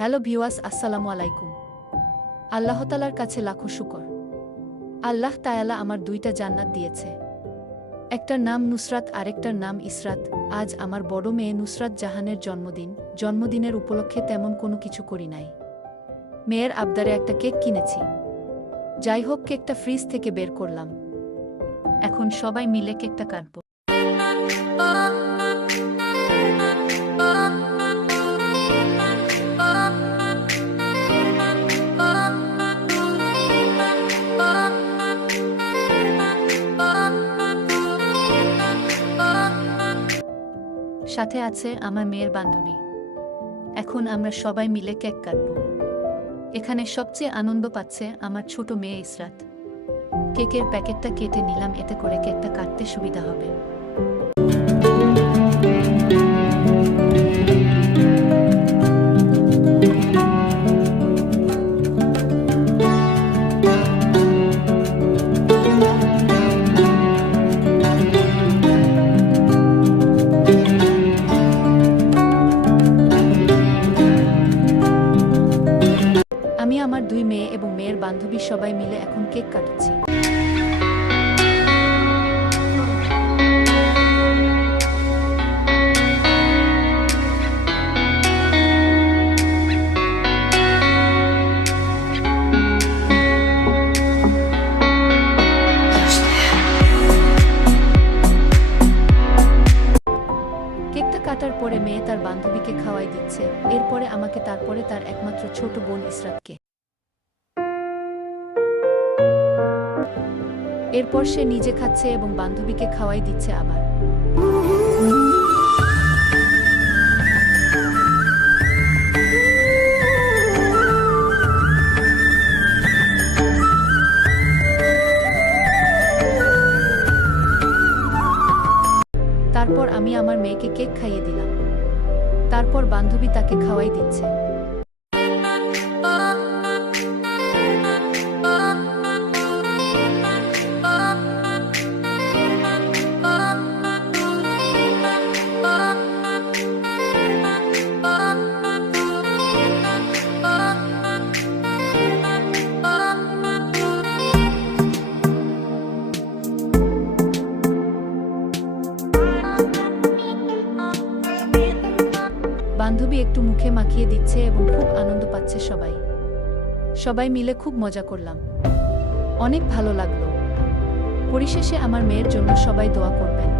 Hello ভিওয়াস আসসালামু আলাইকুম। আল্লাহ তালার কাছে লাখো শুকর। আল্লাহ তায়ালা আমার দুইটা জান্নাত দিয়েছে। একটার নাম নুসরাত আরেকটার নাম ইসরাত। আজ আমার বড় মেয়ে নুসরাত জাহানের জন্মদিন। জন্মদিনের উপলক্ষে তেমন কোনো কিছু করি নাই। মেয়ের আবদারে একটা কেক কিনেছি। যাই হোক, কেকটা ফ্রিজ থেকে বের করলাম। এখন সবাই মিলে কেকটা কাটব। সাথে আছে আমার মেয়ের বান্ধবী। এখন আমরা সবাই মিলে কেক কাটব। এখানে সবচেয়ে আনন্দ পাচ্ছে আমার ছোট মেয়ে ইসরাত। কেকের প্যাকেটটা কেটে নিলাম, এতে করে কেকটা কাটতে সুবিধা হবে। আমি, আমার দুই মেয়ে এবং মেয়ের বান্ধবী সবাই মিলে এখন কেক কেকটা কাটার পরে মেয়ে তার বান্ধবীকে খাওয়াই দিচ্ছে। এরপরে আমাকে, তারপরে তার একমাত্র ছোট বোন ইসরাতকে। এরপর সে নিজে খাচ্ছে এবং বান্ধবীকে খাওয়াই দিচ্ছে আবার। তারপর আমি আমার মেয়েকে কেক খাইয়ে দিলাম। তারপর বান্ধবী তাকে খাওয়াই দিচ্ছে। বান্ধবী একটু মুখে মাখিয়ে দিচ্ছে এবং খুব আনন্দ পাচ্ছে সবাই। সবাই মিলে খুব মজা করলাম। অনেক ভালো লাগল। পরিশেষে আমার মেয়ের জন্য সবাই দোয়া করবেন।